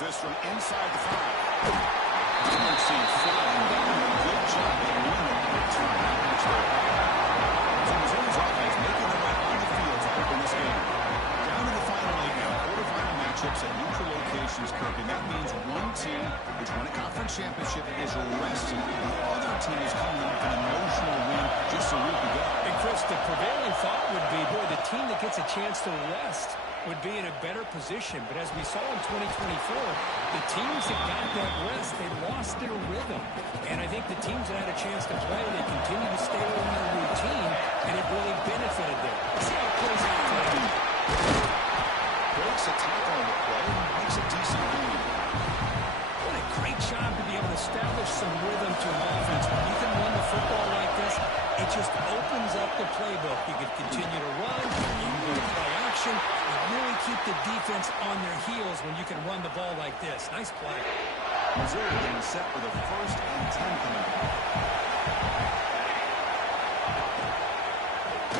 this from inside the 5. Seems flying down. Good job at winning the return. That match there. So Missouri's offense making their way on the field to open this game. Down to the final 8 now. Quarterfinal matchups at neutral locations, Kirk. And that means one team which won a conference championship is resting. The other team is coming off an emotional win just a week ago. And Chris, the prevailing thought would be, boy, the team that gets a chance to rest would be in a better position. But as we saw in 2024, the teams that got that rest, they lost their rhythm. And I think the teams that had a chance to play, they continue to stay on their routine, and it really benefited them. Let's see how it plays out today. Breaks a tackle on the play and makes a decent lead. What a great job to be able to establish some rhythm to an offense. When you can run the football like this, it just opens up the playbook. You can continue to run, you can go to play action, and really keep the defense on their heels when you can run the ball like this. Nice play. Missouri getting set for the 1st and 10 coming up.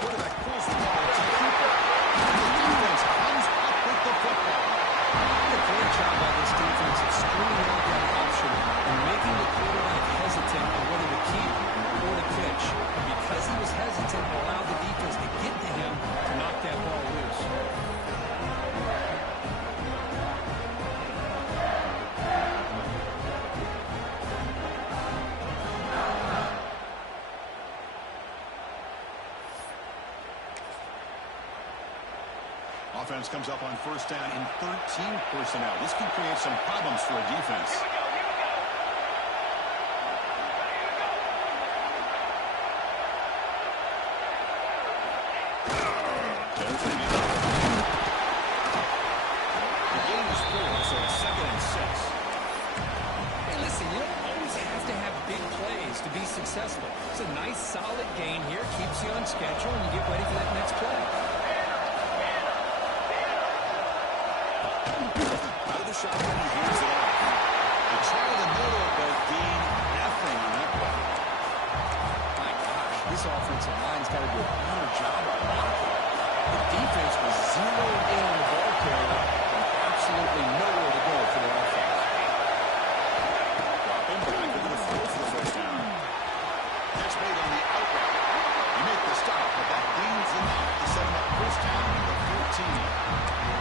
Quarterback pulls the ball to keep it. The defense comes up with the football. What a great job by this defense of screwing out that option and making the quarterback hesitant on whether to keep or to pitch. And because he was hesitant, it allowed the defense to get to him to knock that ball loose. Offense comes up on 1st down in 13 personnel. This can create some problems for a defense. The game is 4, so it's 2nd and 6. Hey, listen, you don't always have to have big plays to be successful. It's a nice, solid gain here. Keeps you on schedule, and you get ready for that next play. Out of the shotgun, he hears it off. The trial in the middle, but gain nothing on that play. My gosh, this offensive line's got to do a better job of blocking. The defense was zeroed in on the ball carrier and absolutely nowhere to go for the offense. Drop him back into the field for the 1st down. Catch made on the out route. You make the stop, but that gains enough to set him up 1st down to the 14.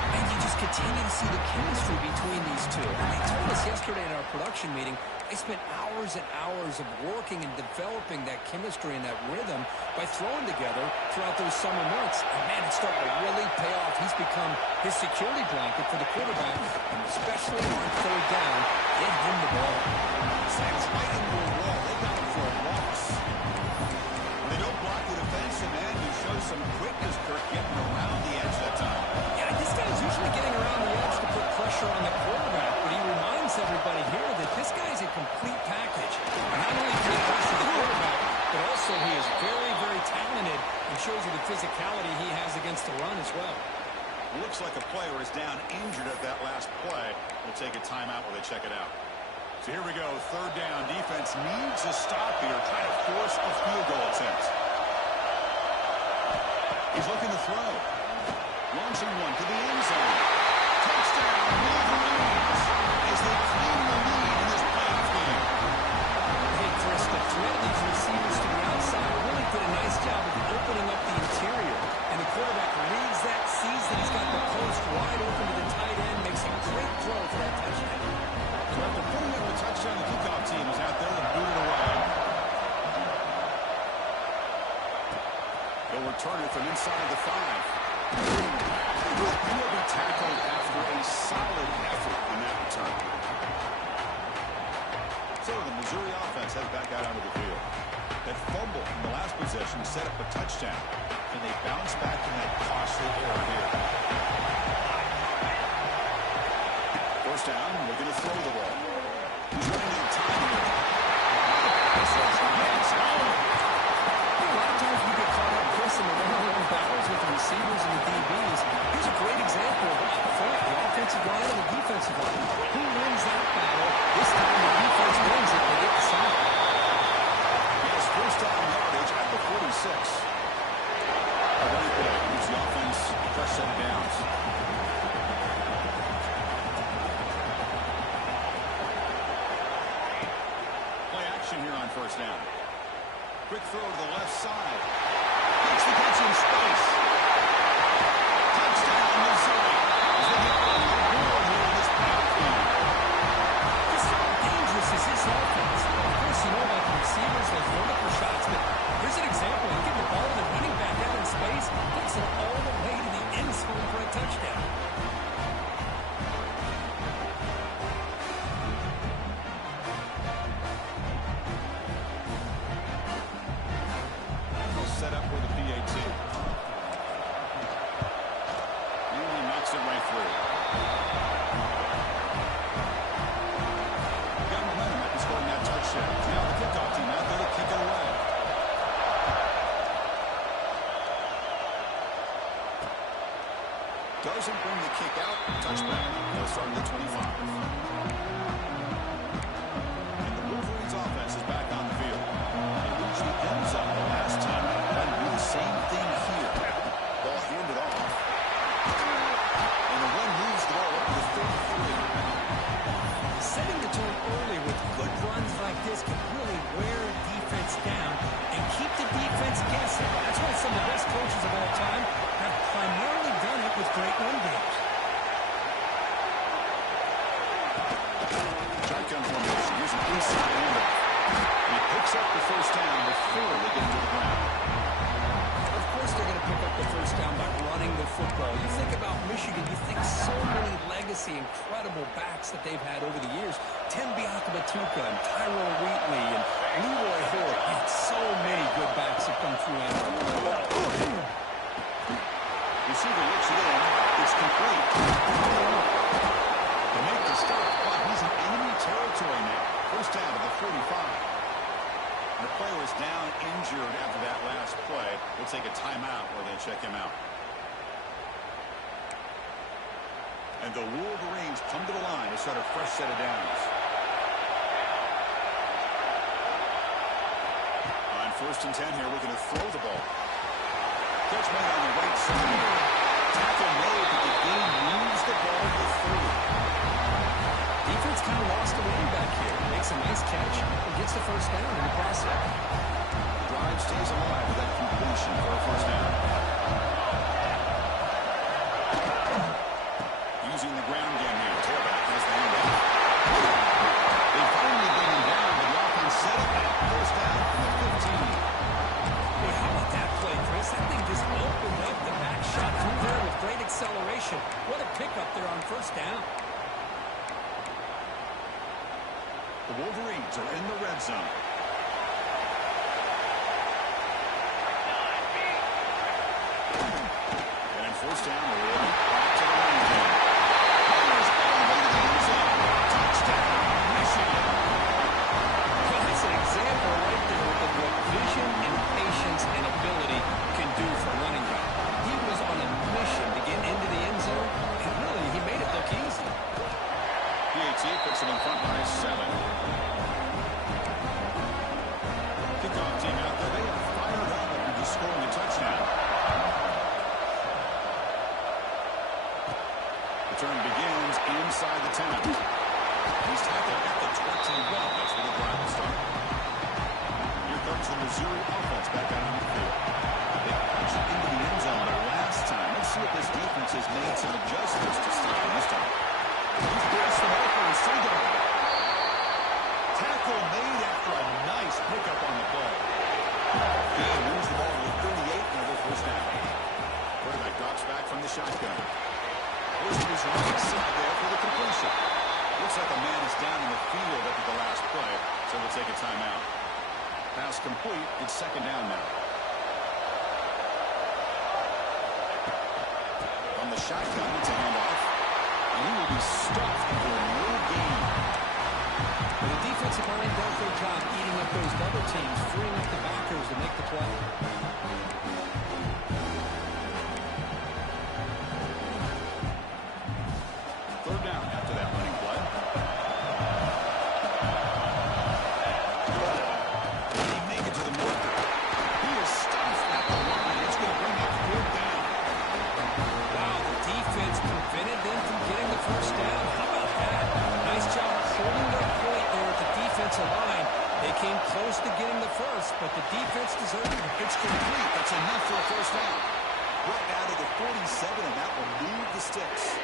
And you just continue to see the chemistry between these two. And they told us yesterday in our production meeting, they spent hours and hours of working and developing that chemistry and that rhythm by throwing together throughout those summer months. And, man, it's starting to really pay off. He's become his security blanket for the quarterback, and especially on 3rd down, get him the ball. Sacks right into a wall. They got him for a loss. When they don't block the defensive end, he shows some quickness, Kirk, getting around the edge that time. Yeah, this guy's usually getting around the edge to put pressure on the quarterback, but he reminds everybody here that this guy's a complete package. Not only can he pressure the quarterback, but also he is very, very talented and shows you the physicality he has against the run as well. Looks like a player is down injured at that last play. We'll take a timeout while they check it out. So here we go, 3rd down. Defense needs a stop here, trying to force a field goal attempt. He's looking to throw. Launching one to the end zone. Touchdown, Wolverines, as they claim the lead in this playoff game. Hey, Chris, the threat of these receivers to the outside really did a nice job of opening up the interior. And the quarterback reads that, sees that he's got the post wide open to the tight end, makes a great throw for that touchdown. So after putting up the touchdown, the kickoff team is out there and boot it away. They'll return it from inside the 5. He will be tackled after a solid effort on that return. So the Missouri offense heads back out onto the field. That fumble from the last possession set up a touchdown. Can they bounce back from that costly error here? 1st down, looking to throw the ball. He's running out of time here. A lot of times we get caught up, Chris, in the one-on-one battles with the receivers and the DBs. Here's a great example of up front, the offensive line and the defensive line. Who wins that battle? This time the defense wins it. They get the sack. He has 1st down yardage at the 46. A running play moves the offense, fresh set of downs. first down. Quick throw to the left side. Makes the catch in space. Touchdown, Missouri. As they get all the board here in this backfield. Just how dangerous is this offense? Of course, you know about the receivers, those vertical shots, but here's an example. You get the ball to the running back out in space, gets it all the way to the end zone for a touchdown. Set up with the PAT. And he knocks it right through. Got momentum after scoring that touchdown. Now the kickoff team out there to kick it away. Doesn't bring the kick out. Touchback. They'll start at the 25. And the Wolverines offense is back on the field. They reached the end zone the last time. Same thing here. Ball handed off. And the run moves the ball up to the 33. Setting the tone early with good runs like this can really wear a defense down and keep the defense guessing. That's why some of the best coaches of all time have primarily done it with great run games. Shotgun formation. Here's an inside handoff. He picks up the first down before they get to the ground. They're going to pick up the first down by running the football. You think about Michigan, you think so many legacy, incredible backs that they've had over the years. Tim Biakabatuka and Tyrone Wheatley and Leroy Hoare. And so many good backs have come through. Receiver looks it in. It's complete. To make the stop, but he's in enemy territory now. First down to the 45. The player was down injured after that last play. We'll take a timeout where they check him out. And the Wolverines come to the line to start a fresh set of downs. On 1st and 10 here, we're going to throw the ball. Catch made on the right side. Tackle made, but the game moves the ball to the 30. Defense kind of lost a running back here. Makes a nice catch and gets the first down in the process. Drive stays alive with that completion for a first down. Using the ground game here. Tailback has the handoff. They finally bring him down. The offense set up that first down from the 15. Boy, how about that play, Chris? That thing just opened up. The back shot through there with great acceleration. What a pickup there on first down. The Wolverines are in the red zone. And in first down, we're in back to the running game. Players all the way to the end zone. Touchdown, Michigan. Well, that's an example right there of what vision and patience and ability can do for a running back. He was on a mission to get into the end zone, and really, he made it look easy. PAT puts them in front by 7. Kickoff team out there. They are fired up after just scoring a touchdown. The turn begins inside the 10. He's tackled at the 21. That's where the drive will start. Here comes the Missouri offense back out on the field. They punched into the end zone the last time. Let's see if this defense has made some adjustments to stop him this time. He's pressed them open and still got it. Tackle made after a nice pickup on the play. He moves the ball to the 38 and another first down. Quarterback drops back from the shotgun. Goes to his right side there for the completion. Looks like a man is down in the field after the last play, so we'll take a timeout. Pass complete. It's second down now. On the shotgun, it's a handoff. And he will be stuffed for no gain. The defensive line does their job eating up those double teams, freeing up the backers to make the play. Third down after that running play. He make it to the marker. He is stuffed at the line. It's going to bring up fourth down. Wow, the defense prevented them from getting the first down. How about that? Nice job holding their point there at the defensive line. They came close to getting first, but the defense deserved it. It's complete. That's enough for a first down. Brought down to the 47, and that will move the sticks.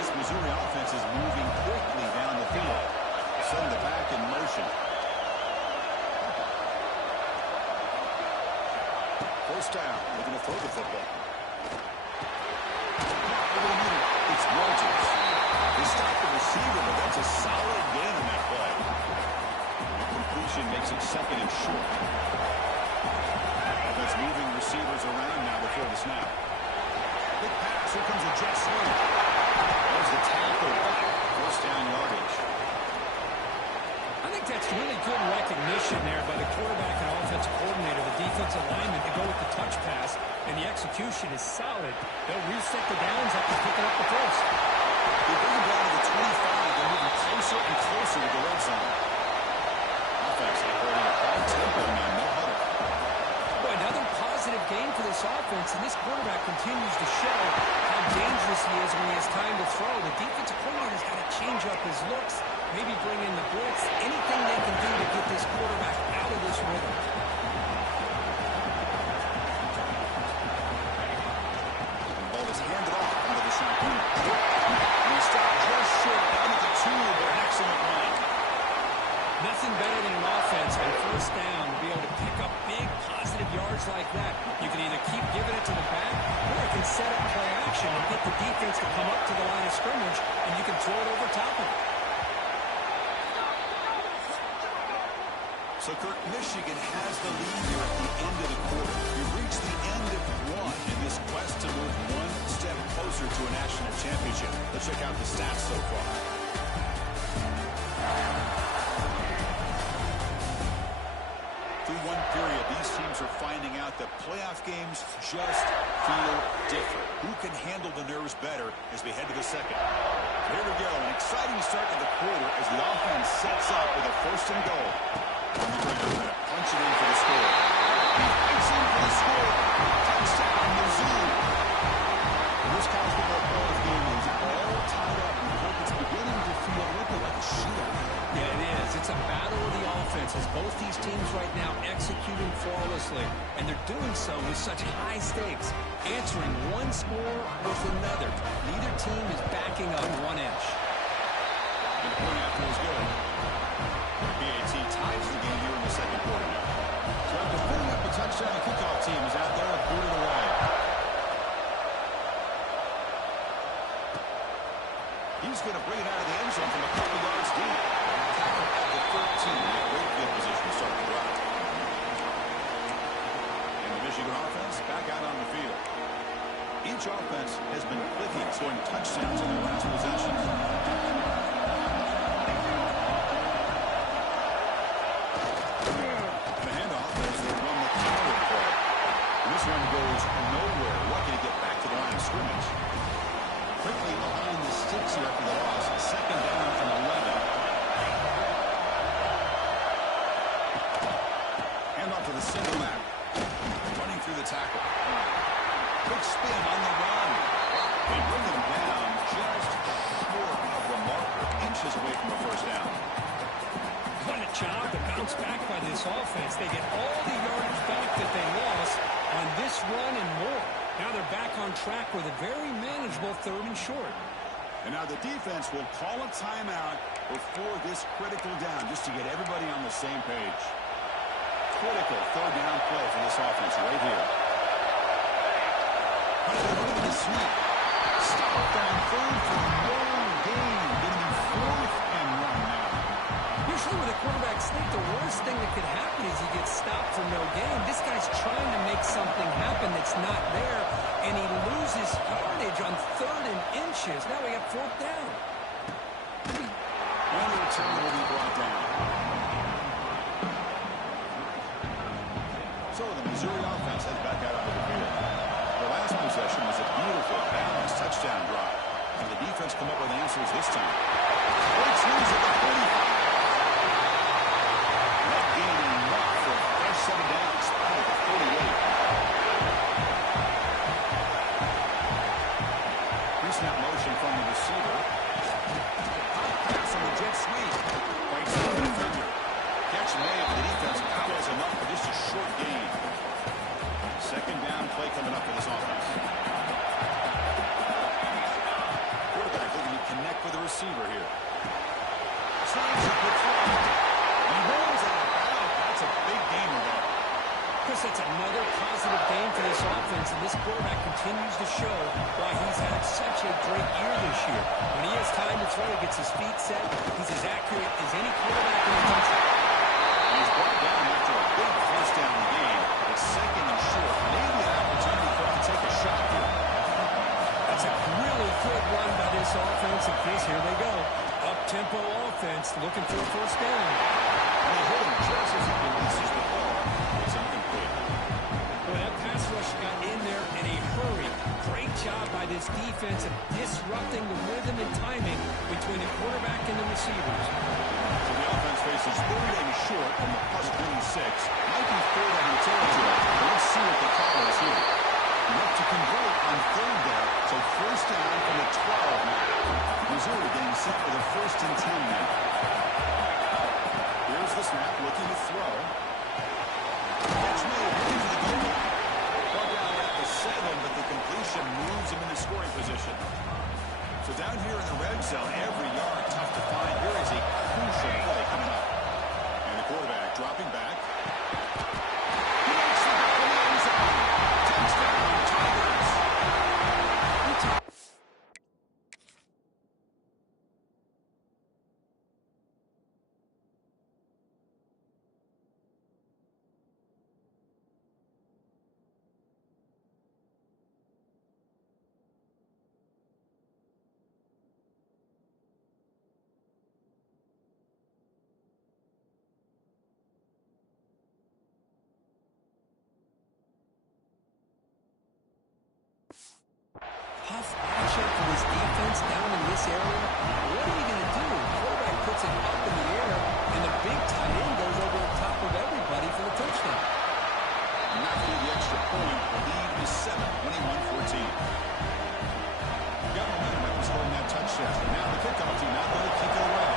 This Missouri offense is moving quickly down the field. Send the back in motion. First down. Looking to throw the football. Over the middle. It's Rogers. They stop the receiver, but that's a solid gain on that play. The completion makes it second and short. Offense moving receivers around now before the snap. Big pass. Here comes a jet sweep. There's the tackle. First down yardage. I think that's really good recognition there by the quarterback and offensive coordinator, the defensive lineman, to go with the touch pass, and the execution is solid. They'll reset the downs after picking up the first. They bring them down to the 25. They're moving closer and closer to the red zone. Offense operating at high tempo now, no huddle. Boy, another positive game for this offense, and this quarterback continues to show how dangerous he is when he has time to throw. The defensive coordinator's got to change up his looks, maybe bring in the blitz, anything they can do to get this quarterback out of this rhythm. The ball is handed off into the shotgun. And he stopped just short down at the 2, but an excellent run. Nothing better than an offense on first down to be able to pick up big positive yards like that. You can either keep giving it to the back, or you can set up play action and get the defense to come up to the line of scrimmage, and you can throw it over top of it. So, Kirk, Michigan has the lead here at the end of the quarter. We've reached the end of one in this quest to move one step closer to a national championship. Let's check out the stats so far. Through one period, these teams are finding out that playoff games just feel different. Who can handle the nerves better as we head to the second? Here we go, an exciting start to the quarter as the offense sets up with a first and goal. On the ground, trying to punch it in for the score. It's in for the score. Touchdown, Mizzou. This college football playoff game is all tied up. And hope it's beginning to feel a little bit like a shootout. Yeah, it is. It's a battle of the offenses. Both these teams right now executing flawlessly, and they're doing so with such high stakes, answering one score with another. Neither team is backing up 1 inch. And the point after is good. BAT ties the game here in the second quarter. So after putting up a touchdown, the kickoff team is out there and booted away. He's going to bring it out of the end zone from a couple yards deep. Tackle at the 13. A great field position to start the drive. And the Michigan offense back out on the field. Each offense has been clicking, scoring touchdowns in their last possessions. This one goes nowhere. Lucky to get back to the line of scrimmage. Quickly behind the sticks here after the loss. Second down from 11. Hand off to the single back. Running through the tackle. Quick spin on the run. They bring him down just short of the marker. Inches away from the first down. What a job to bounce back by this offense. They get all the yardage back that they lost on this run and more. Now they're back on track with a very manageable 3rd and short. And now the defense will call a timeout before this critical down, just to get everybody on the same page. Critical 3rd down play for this offense right here. Look at the sweep. Stopped on 3rd for no gain. Going to be 4th and 1 now. Usually with a quarterback sneak, the worst thing that could happen is he gets stopped for no gain. This guy's trying to make something happen that's not there, and he loses yardage on 3rd and inches. Now we got 4th down. And the return will be brought down. So the Missouri offense heads back out onto the field. The last possession was a beautiful, balanced touchdown drive. And the defense come up with answers this time. Breaks loose at the 45. Not gaining enough for a fresh set of downs. Out of the 48. Pre-snap motion from the receiver. Hot pass on the jet sweep. Fights out the defender. Catch made, but the defense powers tries to deflect. He rolls out of bounds. That's a big gainer there. Chris, that's another positive game for this offense, and this quarterback continues to show why he's had such a great year this year. When he has time to throw, he gets his feet set. He's as accurate as any quarterback in the country. He's brought down after a big first down game. It's second and short. Maybe an opportunity for him to take a shot here. That's a really good run by this offense, and Chris, here they go. Up-tempo offense, looking for a first down. And they hit him just as he releases the ball. It's incomplete. Boy, that pass rush got in there in a hurry. Great job by this defense of disrupting the rhythm and timing between the quarterback and the receivers. So the offense faces third and short from the +26. Might be third on the territory, but let's see what the call is here. Enough to convert on third there, so first down from the 12 now. Missouri getting set for the 1st and 10 now. Here's the snap, looking to throw. Catch made, looking to the goal line. Ball down at the 7, but the completion moves him into scoring position. So down here in the red zone, every yard tough to find. Here is a crucial play coming up. And the quarterback dropping back. He makes the grab in the end zone. Touchdown, Tigers. Tough matchup for this defense down in this area. What are you going to do? The quarterback puts it up in the air, and the big tight end goes over the top of everybody for the touchdown. And after the extra point, the lead is 7, 21-14. Got momentum after scoring that touchdown. Now the kickoff team not going to kick it away.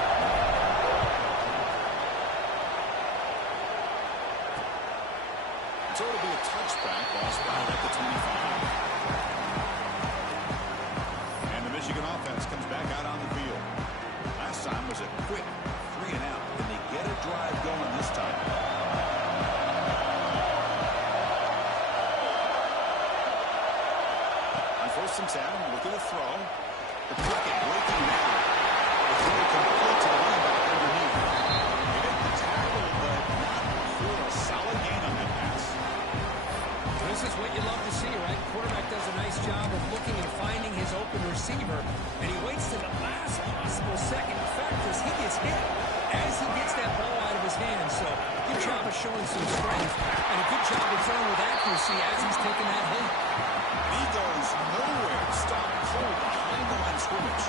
So it'll be a touchback. Ball spotted at the 25. Michigan offense comes back out on the field. Last time was a quick 3 and out. Can they get a drive going this time? On 1st and 10, looking to throw. The pocket breaking down. The throw complete to the running back underneath. They get the tackle, but not for a solid gain on that pass. This is what you love to see, right? Quarterback does a nice job of looking and finding his open receiver, and he waits to the last possible second. In fact, as he gets hit, as he gets that ball out of his hands. So, good job of showing some strength, and a good job of throwing with accuracy as he's taking that hit. He goes nowhere. Stop cold behind the line of scrimmage.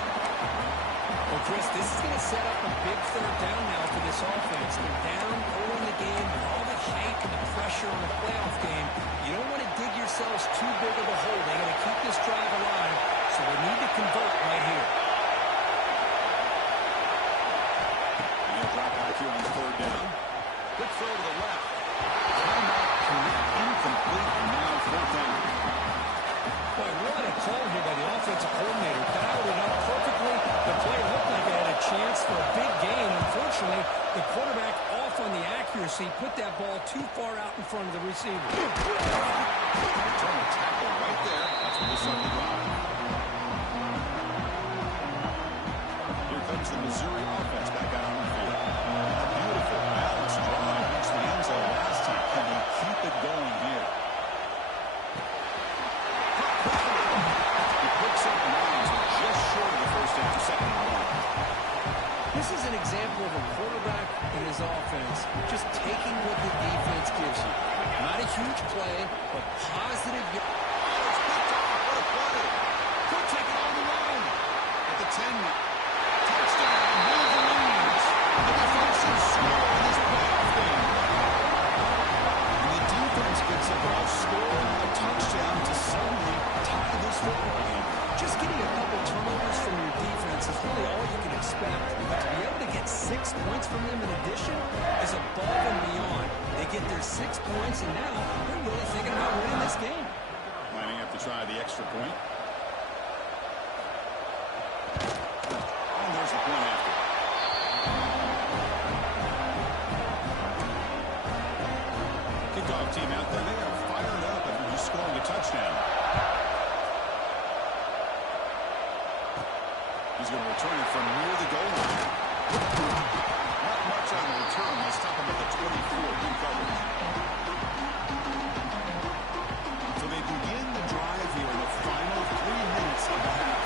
Well, Chris, this is going to set up a big third down now for this offense. They're down early in the game with all the hype and the pressure on a playoff game. You don't want to dig yourselves too big of a hole. They got to keep this drive alive, so they need to convert right here. And he'll drop back here on the 3rd down. Quick throw to the left. Timeout, connect, incomplete, and now 4th down. Boy, what a call here by the offensive coordinator. Dialed it up perfectly. The play looked like it had a chance for a big gain. Unfortunately, the quarterback off on the accuracy, put that ball too far out in front of the receiver. Trying to tackle right there. That's what they started to drive. Here comes the Missouri offense back out on the field. A beautiful balanced drive. Reached the end zone last time. Can they keep it going here? He picks up 9, so just short of the first after 2nd and 1. This is an example of a quarterback and his offense just taking what the defense gives you. Not a huge play, but positive. Oh, it's picked off. What a play. Could take it on the run. At the 10 now. Touchdown, Wolverines. The defensive score in this playoff game. And the defense gets a ball, scoring a touchdown to suddenly tie this football game. Just getting a couple turnovers from your defense is really all you can expect. But to be able to get 6 points from them in addition is above and beyond. They get their 6 points, and now they're really thinking about winning this game. Lining up to try the extra point. And there's the point after. He's going to return it from near the goal line. Not much on the return. They stop him at the 24. Good coverage. So they begin the drive here in the final 3 minutes of the half.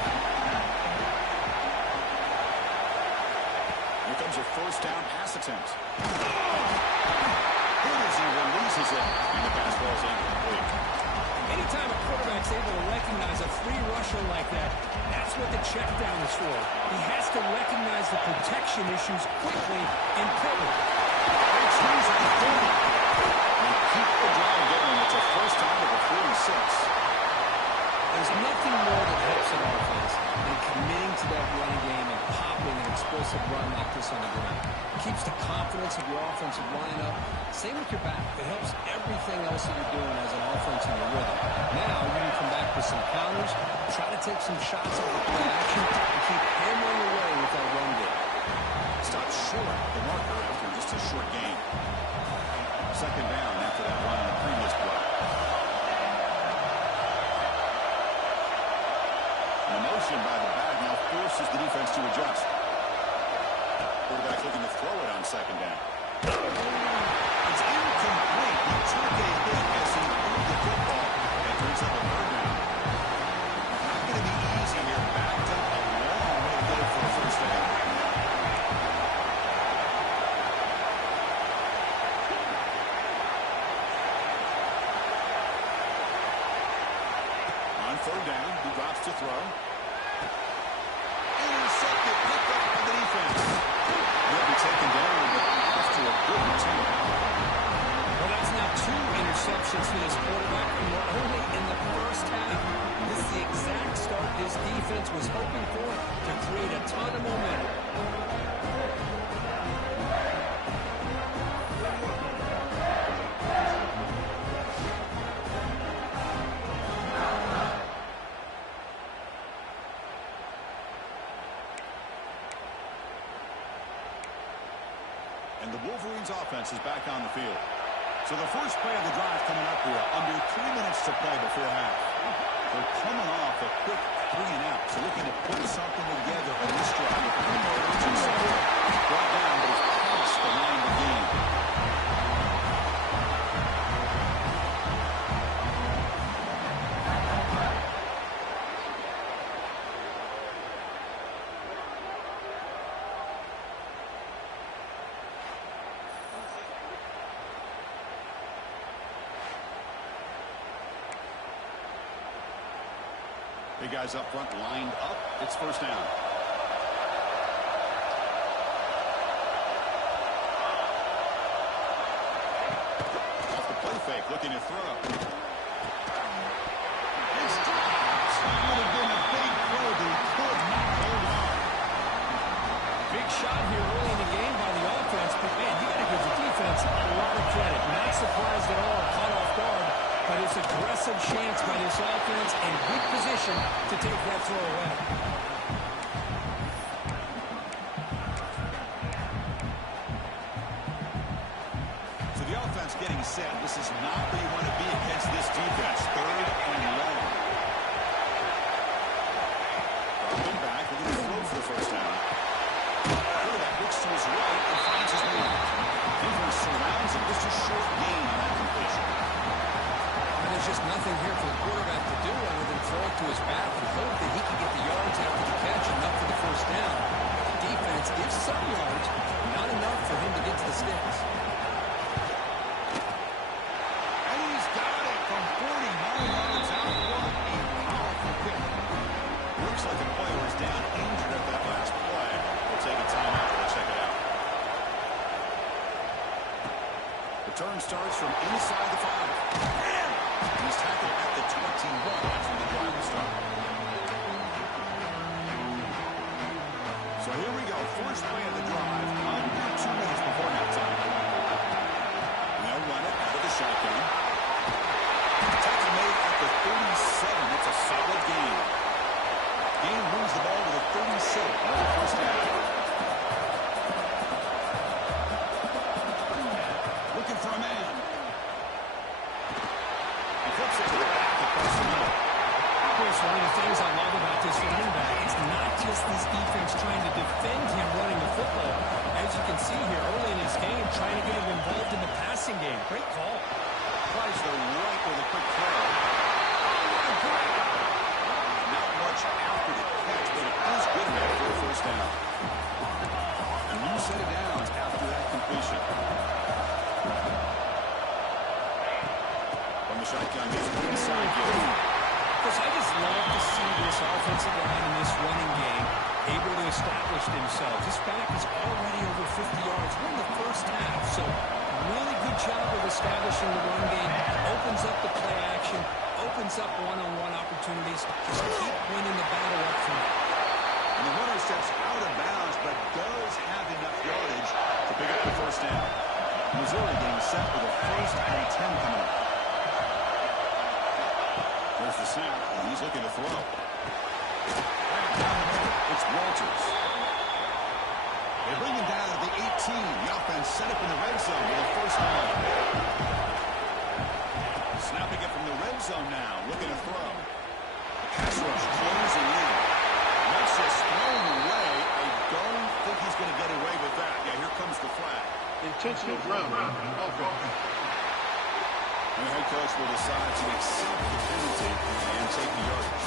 Here comes a first down pass attempt. Here as he releases it, and the pass ball's incomplete. Anytime a quarterback's able to recognize a free rusher like that, that's what the check down is for. He has to recognize the protection issues quickly and pivot. They choose at the 40. They keep the drive going. It's a first down to the 46. There's nothing more that helps an offense than committing to that running game and popping an explosive run like this on the ground. It keeps the confidence of your offensive line up. Same with your back. It helps everything else that you're doing as an offense in your rhythm. Now you can come back with some counters, try to take some shots off the play action, and keep hammering away with that run game. Stop short the marker after just a short gain. Second down after that run in the previous play. The motion by the back now forces the defense to adjust. Quarterback looking to throw it on second down. It's incomplete. He took a hit as he moved the football and brings up a third down. Not going to be easy here. Backed up a long way to go for the first down. On third down, he drops to throw. Intercepted, picked up by the defense. He'll be taken down, but after a good return. Well, that's now 2 interceptions for this quarterback, and we're only in the first half. This is the exact start his defense was hoping for to create a ton of momentum. And the Wolverines offense is back on the field. So the first play of the drive coming up here, under 3 minutes to play before half. They're coming off a quick 3 and out, so looking to put something together on this drive with a little more urgency. Brought down, but it's past the line of the game. Big guys up front lined up. It's first down. Off the play fake, looking to throw. It's dropped. That would have been a big throw, but he could not hold on. Big shot here early in the game by the offense, but man, you got to give the defense a lot of credit. Not surprised at all, caught off guard by this aggressive chance by this offense and good position to take that throw away. So the offense getting set. This is not where you want to be against this defense. Third and long. Dropping back, looking to throw for the first down. Quarterback looks to his right and finds his man. Defense surrounds him. Just a short gain on that completion. There's just nothing here for the quarterback to do other than throw it to his back and hope that he can get the yards after the catch enough for the first down. The defense gives some yards, not enough for him to get to the sticks. And he's got it from 49 yards out. What a powerful kick. Looks like the player is down injured at that last play. We'll take a timeout to check it out. Return starts from inside the 5. He's tackled at the 21. That's when the drive will start. So here we go. First play of the drive. Under 2 minutes before halftime. They'll run it out of the shotgun. Tackle made at the 37. It's a solid gain. Gain moves the ball to the 37 of the first half. Looking for a man. themselves. This back is already over 50 yards. We're in the first half, so really good job of establishing the run game. Opens up the play action, opens up one-on-one opportunities. Just keep winning the battle up front. And the runner steps out of bounds, but does have enough yardage to pick up the first down. Missouri being set with a 1st and 10 coming up. There's the snap. He's looking to throw. It's Walters. They bring him down to the 18. The offense set up in the red zone with a 1st down. Snapping it from the red zone now, looking to throw. Pass rush closing in. That's just thrown away. I don't think he's going to get away with that. Yeah, here comes the flag. Intentional grounding. Okay. And the head coach will decide to accept the penalty and take the yardage.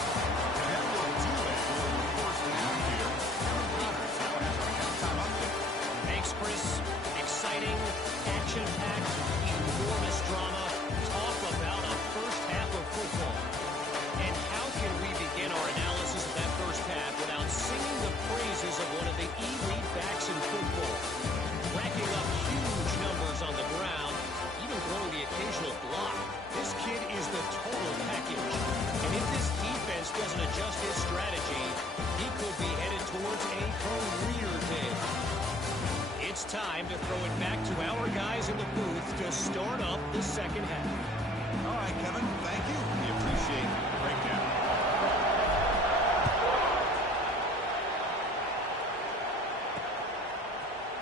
And that will do it for the first half here. Kevin Connors now has our halftime update. Thanks, Chris. Exciting, action-packed, enormous drama. Talk about a first half of football. And how can we begin our analysis of that first half without singing the praises of one of the elite backs in football? Racking up huge numbers on the ground, even throwing the occasional block. This kid is the total package. And if this defense doesn't adjust his strategy, he could be headed towards a career day. It's time to throw it back to our guys in the booth to start up the second half. All right, Kevin, thank you. We appreciate the breakdown.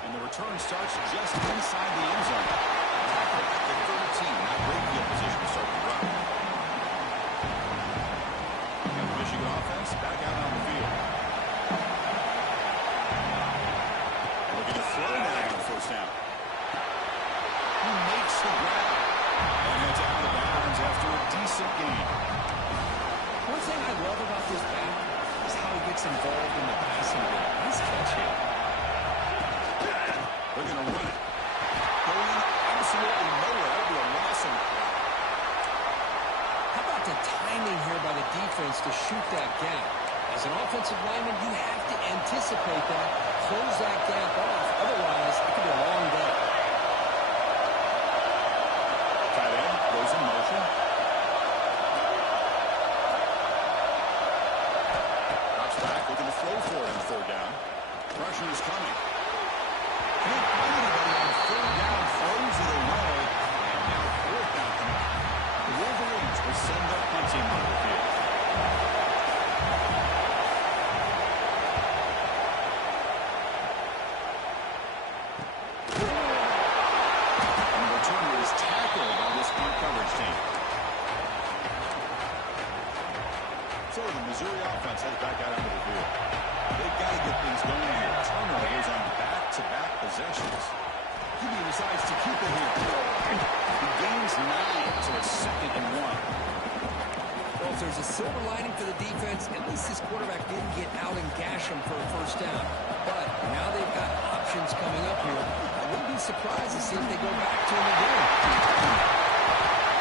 And the return starts just inside the end zone. Tackle at the 13. Not great field position to start the run. And the Michigan offense back out on the field. Looking to throw now on the 1st down. He makes the grab. And it's out of bounds after a decent gain. One thing I love about this back is how he gets involved in the passing game. He's catching. They're going to run it. Going absolutely nowhere. That would be a loss. How about the timing here by the defense to shoot that gap? As an offensive lineman, you have to anticipate that, close that gap off. Otherwise, it could be a long day. Tight end goes in motion. Drops back, looking to throw for it on 3rd down. Pressure is coming. Can't find anybody on 3rd down, throws it away. And now 4th down coming up. The Wolverines will send their punting on the field. And the returner is tackled by this punt coverage team. So the Missouri offense heads back out onto the field. They've got to get things going here. Turnovers on back-to-back possessions. He decides to keep it here. He gains 9, so it's 2nd and 1. Well, if there's a silver lining for the defense, at least this quarterback didn't get out and gash him for a 1st down. But now they've got options coming up here. I wouldn't be surprised to see if they go back to him again.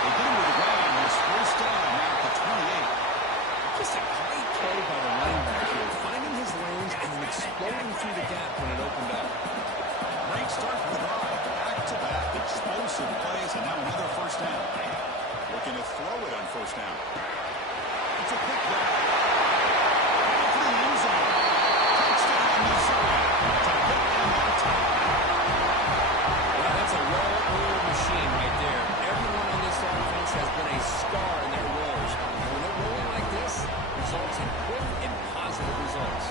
They get him to the ground. It's 1st down now at the 28. Just a great play by the running back here, finding his lanes and then exploding through the gap when it opened up. Great start for the drive. Back-to-back explosive plays, and now another 1st down. Looking to throw it on 1st down. It's a quick grab. Into the end zone. Touchdown, Missouri. To put them on top. Well, that's a well-oiled machine right there. Everyone on this offense has been a star in their roles. And when they're rolling like this, results in quick and positive results.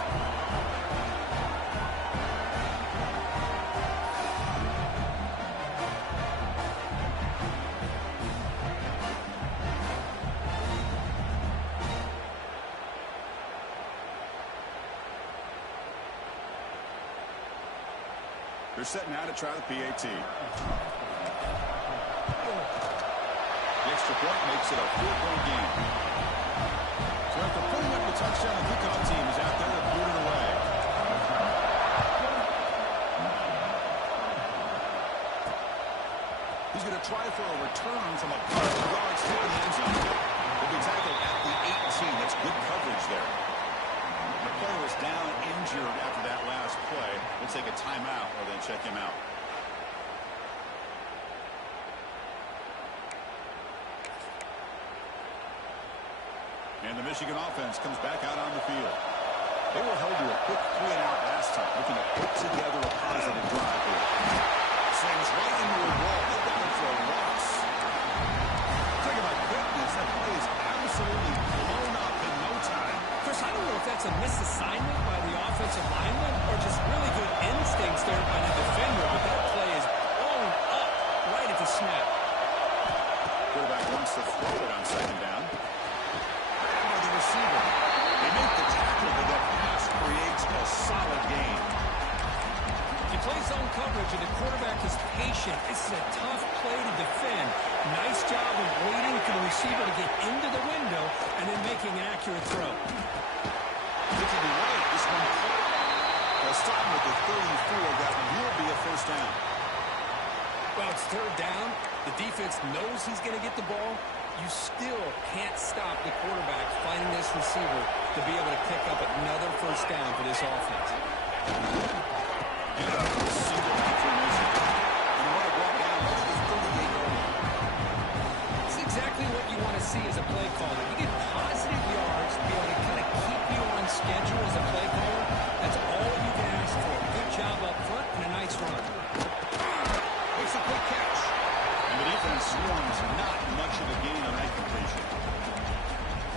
They're set now to try the PAT. The extra point makes it a 4-point game. So after putting up the touchdown, the kickoff team is out there to boot it away. He's going to try for a return from a couple of yards here in the end zone. He'll be tackled at the 18. That's good coverage there. The player was down injured after that last play. We'll take a timeout or then check him out. And the Michigan offense comes back out on the field. They were held to a quick 3-and-out last time, looking to put together a positive drive here. Slings right into a wall. They've got him for a loss. Talk about quickness. That play is absolutely blown up in no time. Chris, I don't know if that's a misassignment by the offensive lineman or just really good instincts there by the defender, but that play is blown up right at the snap. Quarterback wants to throw it on second down. By the receiver. They make the tackle, but that pass creates a solid gain. He plays zone coverage, and the quarterback is patient. This is a tough play to defend. Nice job of waiting for the receiver to get into the window and then making an accurate throw. Looking to right, this one caught. They'll stop with the 34. That will be a first down. Well, it's third down. The defense knows he's going to get the ball. You still can't stop the quarterback finding this receiver to be able to pick up another first down for this offense. And a receiver back formation. And what a walk down over the 38-yard line. It's exactly what you want to see as a play caller. You get positive yards to be able to kind of keep you on schedule as a play caller. That's all you can ask for. Good job up front and a nice run. Makes a quick catch. And the defense swarms not much of a gain on that completion.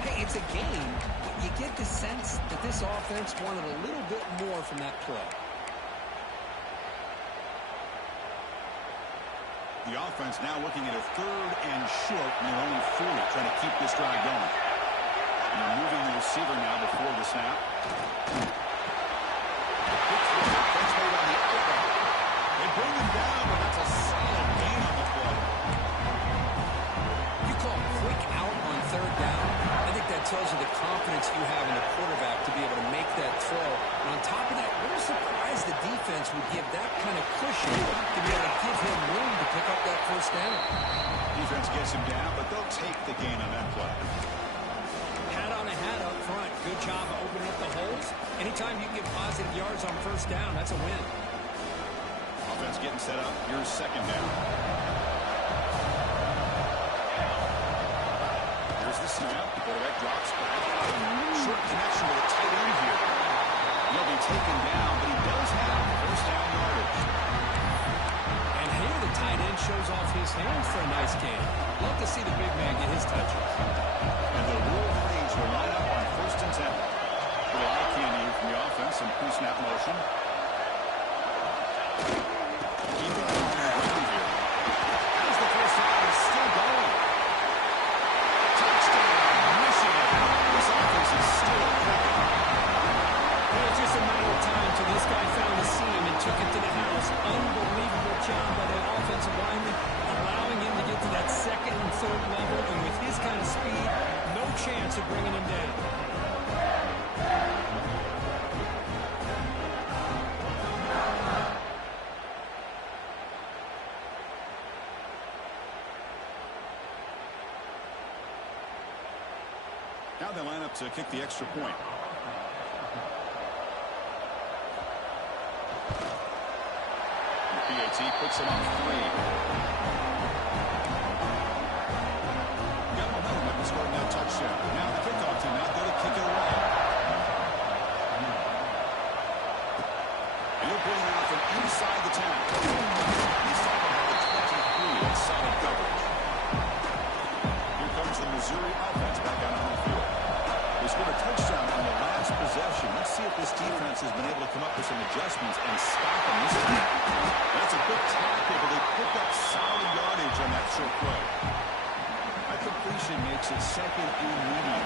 Hey, it's a game, but you get the sense that this offense wanted a little bit more from that play. The offense now looking at a third and short in their own 40, trying to keep this drive going. And they're moving the receiver now before the snap. Quick throw. French made on the outright. They bring him down, but that's a solid gain on the play. You call quick out on third down, I think that tells you the confidence you have in the quarterback to be able to make that throw. And on top of that, what a surprise the defense would give that kind of cushion to be able to give him room to pick up that first down. Defense gets him down, but they'll take the gain on that play. Hat on a hat up front. Good job of opening up the holes. Anytime you get positive yards on first down, that's a win. Offense getting set up. Here's second down. Here's the snap. Quarterback drops back. Short connection to the tight end here. He'll be taken down, but he does have first down yardage. And here the tight end shows off his hands for a nice game. Love to see the big man get his touches. And the Wolverines will line up on first and 10. Little eye candy from the offense and pre-snap motion. Keeping it on the ground here. As the first down is still going. Touchdown, Michigan. This offense is still clicking. Well, it's just a matter of time till this guy found the seam and took it to the house. Unbelievable job by the offensive lineman, allowing him to get to that second and third level. And with his kind of speed, no chance of bringing him down. Now they line up to kick the extra point. And PAT puts it on 3. Got momentum after scoring that touchdown. Now the kickoff team out there to kick it away. And he'll bring it out from inside the 10. He's talking about the 23. That's solid coverage. Here comes the Missouri offense back out on the field. They scored a touchdown on the last possession. Let's see if this defense has been able to come up with some adjustments and stop them this time. That's a good tackle, but they pick up solid yardage on that short play. That completion makes it second and medium.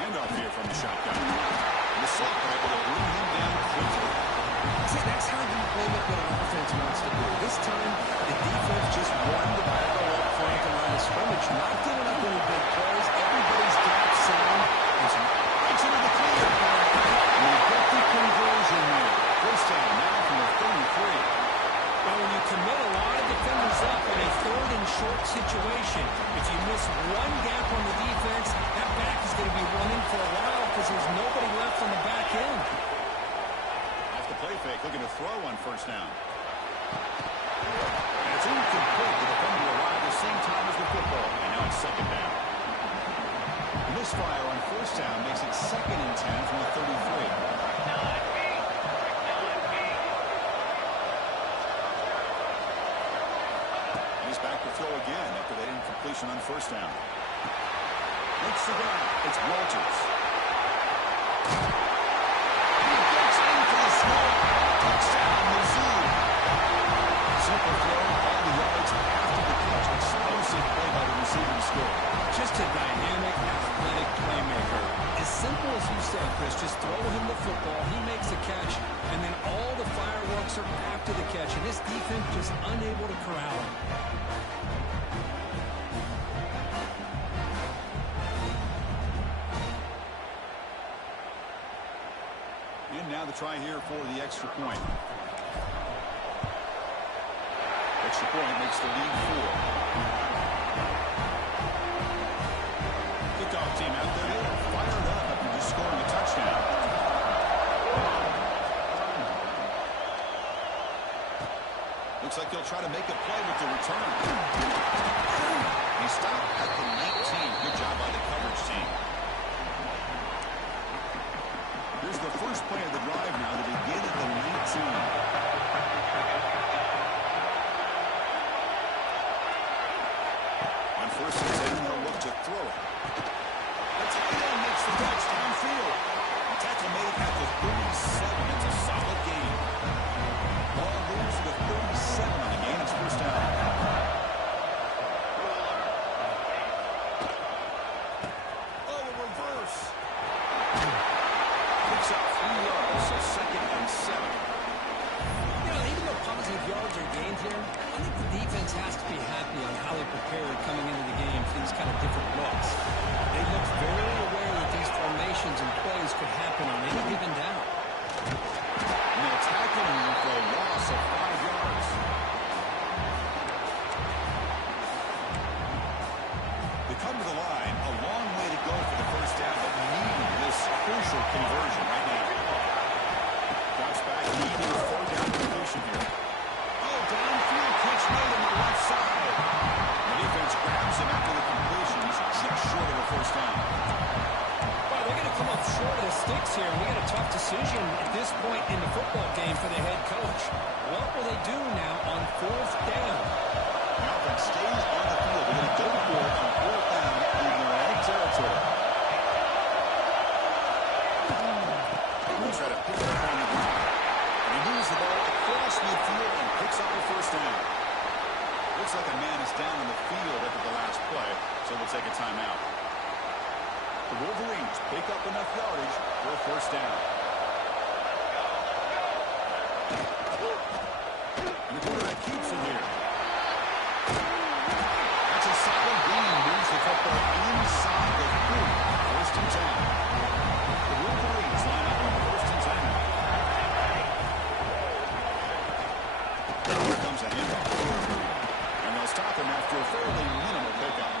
Handoff here from the shotgun. The slot able to bring him down quickly. See, that's how you play what an offense wants to do. This time, the defense just won the battle up front at the line of scrimmage, not giving up any big plays. Everybody's got sound. It's right into the clear. And they get the conversion here. First down now from the 35. situation. If you miss one gap on the defense, that back is going to be running for a while because there's nobody left on the back end. Off the play fake, looking to throw on first down. And it's incomplete. The defender arrived at the same time as the football. And now it's second down. Misfire on first down makes it 2nd and 10 from the 33. He's back to throw again after that incompletion on first down. Makes the grab. It's Walters. He gets in for the score. Touchdown, Mizzou. Simple throw, all the yards after the catch. Explosive play by the receiving score. Just a dynamic, athletic playmaker. As simple as you said, Chris, just throw him the football, he makes the catch, and then all the fireworks are after the catch, and this defense just unable to corral him. And now the try here for the extra point. Extra point makes the lead 4. Kickoff team out there. They are fired up after just scoring a touchdown. Looks like they'll try to make a play with the return. He stopped at the 19. Good job by the coverage team. Here's the first play of the drive now to begin at the 19. On first and 10, they'll look to throw it. The tight end makes the catch downfield. The tackle made at the 37. It's a solid gain. Ball moves to the 37 on the gain. It's first down. Oh, a reverse. Picks up 3 yards, so 2nd and 7. You know, even though positive yards are gained here, I think the defense has to be happy on how they prepared coming into the game for these kind of different looks. They look very aware that these formations and plays could happen on any given down. And they'll tackle him for a loss of 5 yards. They come to the line, a long way to go for the first down, but needing this crucial conversion right now. Drops back, needing a 4th down completion here. Oh, downfield catch made on the left side. The defense grabs him after the completion. He's just short of a first down. Well, they're going to come up short of the sticks here, and we got a tough decision at this point in the football game for the head coach. What will they do now on 4th down? The offense stays on the field. They're going to go for it on 4th down in their own territory. He'll try to pick it up on the ground. And he moves the ball across midfield and picks up a first down. Looks like a man is down on the field after the last play, so we'll take a timeout. The Wolverines pick up enough yardage for a first down. And the quarterback keeps it here. That's a solid gain. Moves the football inside the 40. First and 10. The Wolverines line up on first and 10. Here comes a handoff. And they'll stop him after a fairly minimal pickup.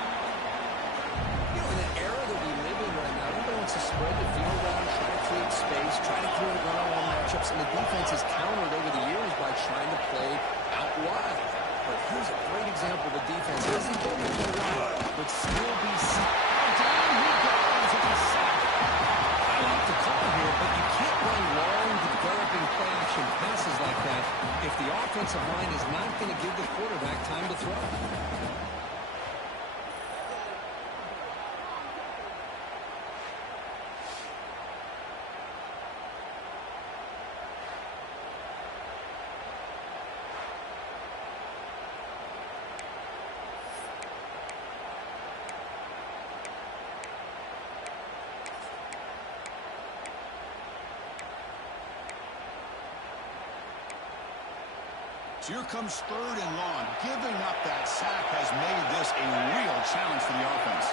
You know, in the era that we live in right now, everybody wants to spread the field out, try to create space, try to create one-on-one matchups, and the defense has countered over the years by trying to play out wide. But here's a great example of the defense. Isn't going to play wide, but still be down he goes with a sack. I like the call here, but you can't run long, developing play-action passes like that if the offensive line is not going to give the quarterback time to throw. Here comes 3rd and long. Giving up that sack has made this a real challenge for the offense.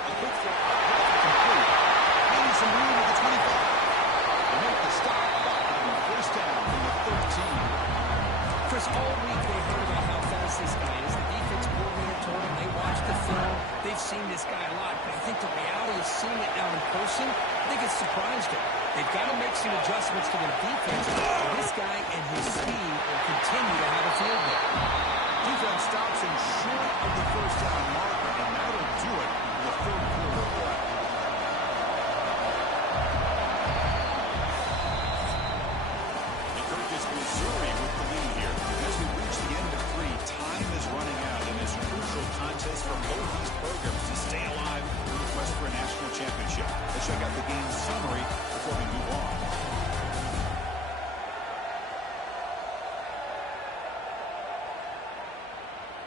A quick throw. Complete. Gaining some room at the 25. They make the stop back on first down from the 13. Chris, all week they heard about how seen this guy a lot, but I think the reality of seeing it now in person, I think it's surprised him. They've got to make some adjustments to their defense. This guy and his speed will continue to have a field day. Defense stops him short of the first down marker, and that'll do it in the third quarter of play. It's Missouri with the lead here. As we reach the end of 3, time is running out in this crucial contest for both these programs to stay alive in the quest for a national championship. Let's check out the game summary before we move on.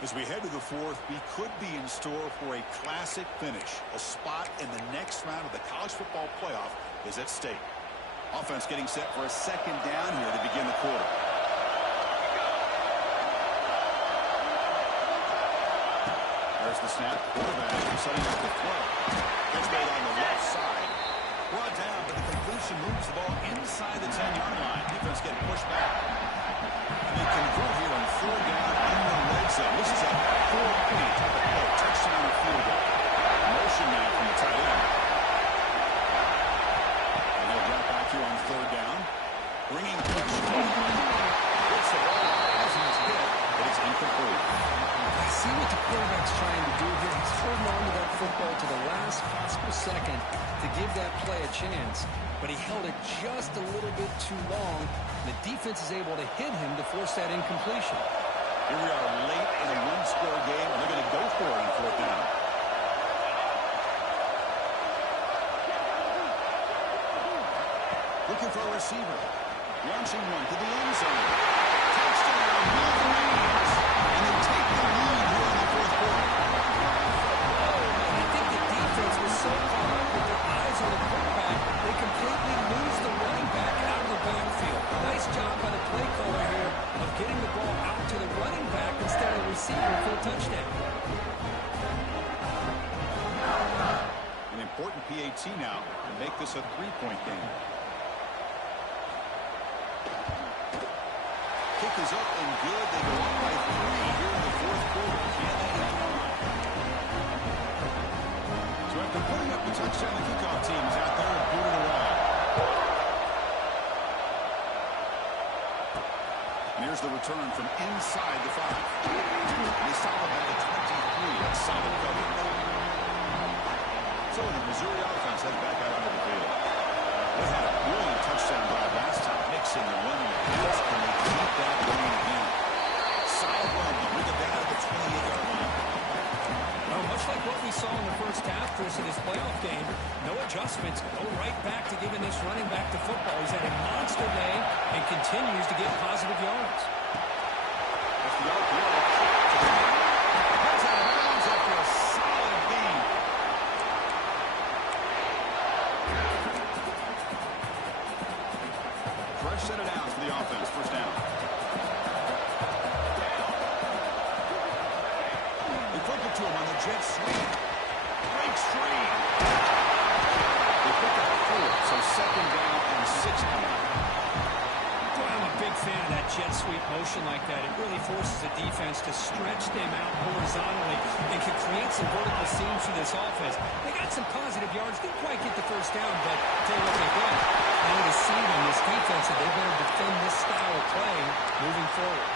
As we head to the fourth, we could be in store for a classic finish. A spot in the next round of the college football playoff is at stake. Offense getting set for a second down here to begin the quarter. There's the snap. Quarterback setting up the throw. Gets made on the left side. Brought down, but the completion moves the ball inside the 10-yard line. Defense getting pushed back. And they convert here on 4 down in the red zone. This is a 4-point type of play. Touchdown or field goal. Motion now from the tight end. And they'll drop back here on 3rd down. Bringing pressure. Gets the ball as he's hit, but it's incomplete. I see what the quarterback's trying to do here. He's holding on to that football to the last possible second to give that play a chance. But he held it just a little bit too long. The defense is able to hit him to force that incompletion. Here we are late in a one-score game, and they're going to go for it on 4th down. Looking for a receiver. Launching one to the end zone. Touchdown, Wolverines. And they take the lead here in the 4th quarter. I think the defense was so caught up with their eyes on the quarterback, they completely lose the running back out of the backfield. Nice job by the play caller here of getting the ball out to the running back instead of the receiver for a touchdown. An important PAT now to make this a 3-point game. Kick is up and good. They go up by 3 here in the 4th quarter. Can they hang on? So after putting up the touchdown, the kickoff team is out there and booted away. And here's the return from inside the 5. And they stop him at the 23. That's solid coverage. So the Missouri offense heads back out onto the field. They had a brilliant touchdown drive last time, mixing the run and the pass. Can they keep that going again? Solid run to bring it down to the 28-yard line. Well, much like what we saw in the first half, Chris, in this playoff game, no adjustments, go right back to giving this running back to football. He's had a monster day and continues to get positive yards. That's the arc roll. That's out of bounds after a solid gain. Fresh set it out for the offense. 1st down. They flip it to him on the jet sweep. Breaks free. They pick up 4, so 2nd down and 6 coming. Boy, I'm a big fan of that jet sweep motion like that. It really forces the defense to stretch them out horizontally and can create some vertical seams for this offense. They got some positive yards. Didn't quite get the 1st down, but tell you what they got. Now to see on this defense that they're going to defend this style of play moving forward.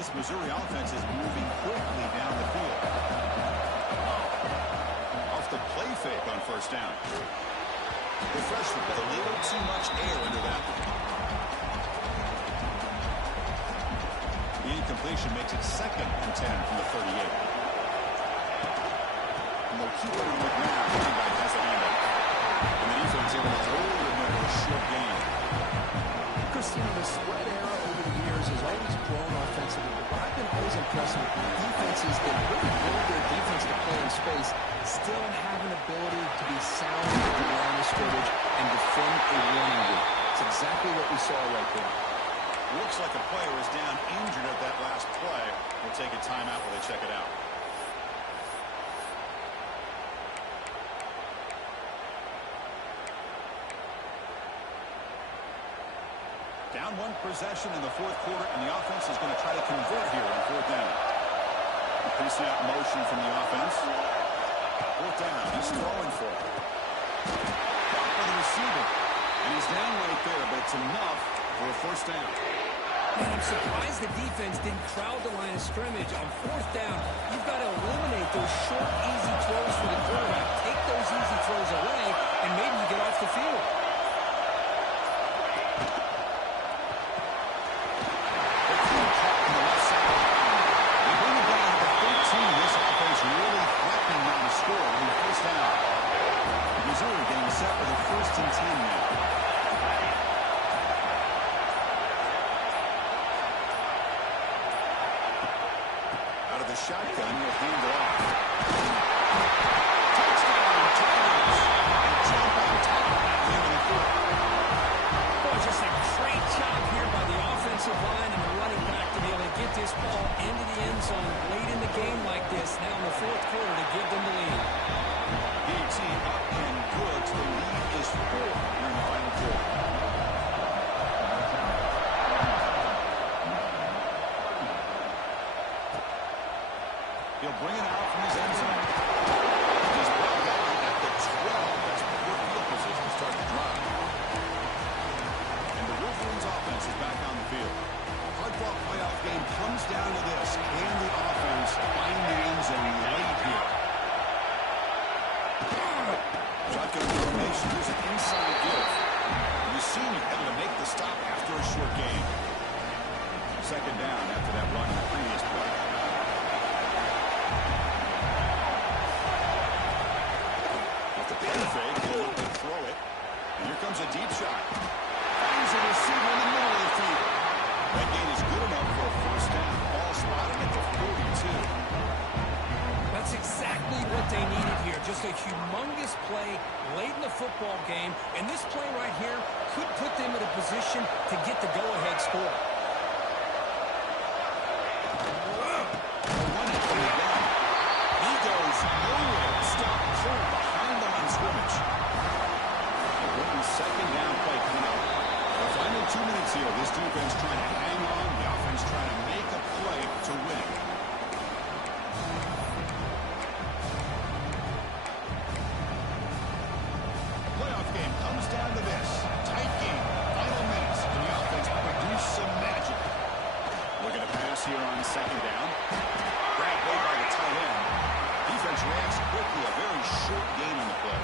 This Missouri offense is moving quickly down the field. Off the play fake on 1st down. The freshman with a little too much air into that one. The incompletion makes it 2nd and 10 from the 38. And they'll keep it on the ground. Running back has the handoff. And the defense able to hold it in a short game. Chris, you know, the spread era over the years has always grown offensively, but I've been always impressed with defenses that really build their defense to play in space, still have an ability to be sound at the line of scrimmage and defend a running game. It's exactly what we saw right there. Looks like a player is down injured at that last play. We'll take a timeout while they check it out. Down one possession in the fourth quarter, and the offense is going to try to convert here on fourth down. Increasing out motion from the offense. Fourth down. He's throwing for it. Caught by the receiver. And he's down right there, but it's enough for a first down. Man, I'm surprised the defense didn't crowd the line of scrimmage. On fourth down, you've got to eliminate those short, easy throws for the quarterback. Take those easy throws away, and maybe you get off the field. Missouri getting set for the 1st and 10 now. Out of the shotgun, he'll hand it off. Touchdown, Tigers! And jump on top here in the fourth. Boy, just a great job here by the offensive line and the running back to be able to get this ball into the end zone late in the game like this, now in the fourth quarter, to give them the lead. BT up and good. The lead is 4 here in the final quarter. He'll bring it out from his end zone. He's brought down at the 12. That's poor field position to start the drive. And the Wolverines offense is back on the field. A hard-fought playoff game comes down to this. Can the offense find the end zone late here? Shotgun formation. Here's an inside give. The senior able to make the stop after a short gain. Second down after that run in the previous play. Off the pen fake, he'll look to throw it. And here comes a deep shot. Finds a receiver in the middle of the field. That gain is good enough for a first down. Ball spotted at the 42. That's exactly what they needed here. Just a humongous play late in the football game. And this play right here could put them in a position to get the go-ahead score. He goes nowhere. Stop cold behind the line scrimmage. Second down play coming up. The final 2 minutes here. This defense trying to hang on. The offense trying to make a play to win. Playoff game comes down to this. Tight game. Final minutes. And the offense produce some magic. Looking to pass here on second down. Grab way by the tight end. Defense reacts quickly. A very short gain on the play.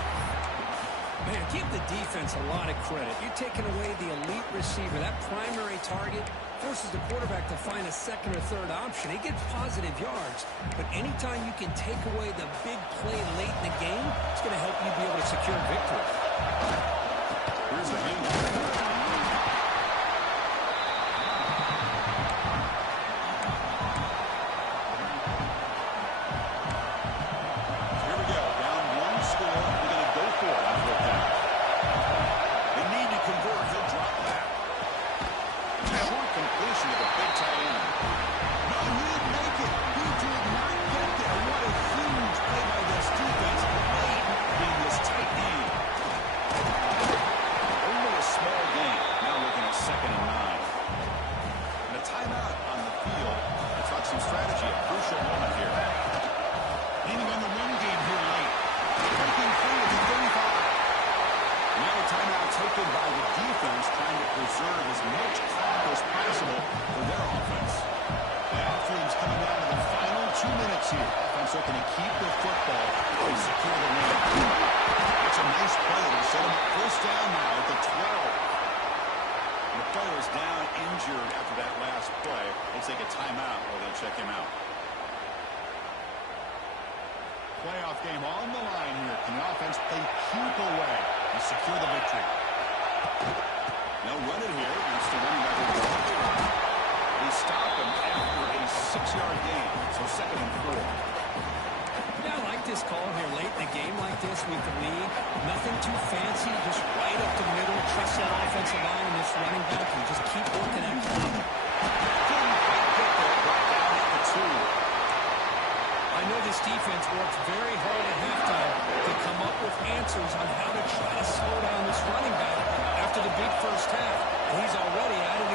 Man, give the defense a lot of credit. You're taking away the elite receiver. That primary target forces the quarterback to find a second or third option. He gets positive yards, but anytime you can take away the big play late in the game, it's going to help you be able to secure victory. Here's the handoff. Looking to keep the football and secure the lead. It's a nice play to set him up first down now at the 12. The player is down injured after that last play. They take a timeout or they'll check him out. Playoff game on the line here. Can the offense play keep away and secure the victory? Now run it here. It's the running back. They stop him after a 6-yard gain. So second and 4. Yeah, I like this call here late in a game like this with the lead. Nothing too fancy, just right up the middle. Trust that offensive line and this running back and just keep working that clock. I know this defense worked very hard at halftime to come up with answers on how to try to slow down this running back after the big first half. And he's already added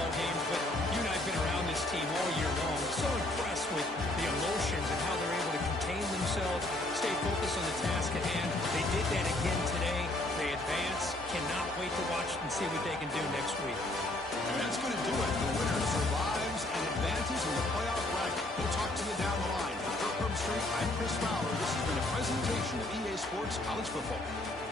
football games, but you and I have been around this team all year long. So impressed with the emotions and how they're able to contain themselves, stay focused on the task at hand. They did that again today. They advance. Cannot wait to watch and see what they can do next week. And that's going to do it. The winner survives and advances in the playoff bracket. We'll talk to you down the line. For Kirk Herbstreit, I'm Chris Fowler. This has been a presentation of EA Sports College Football.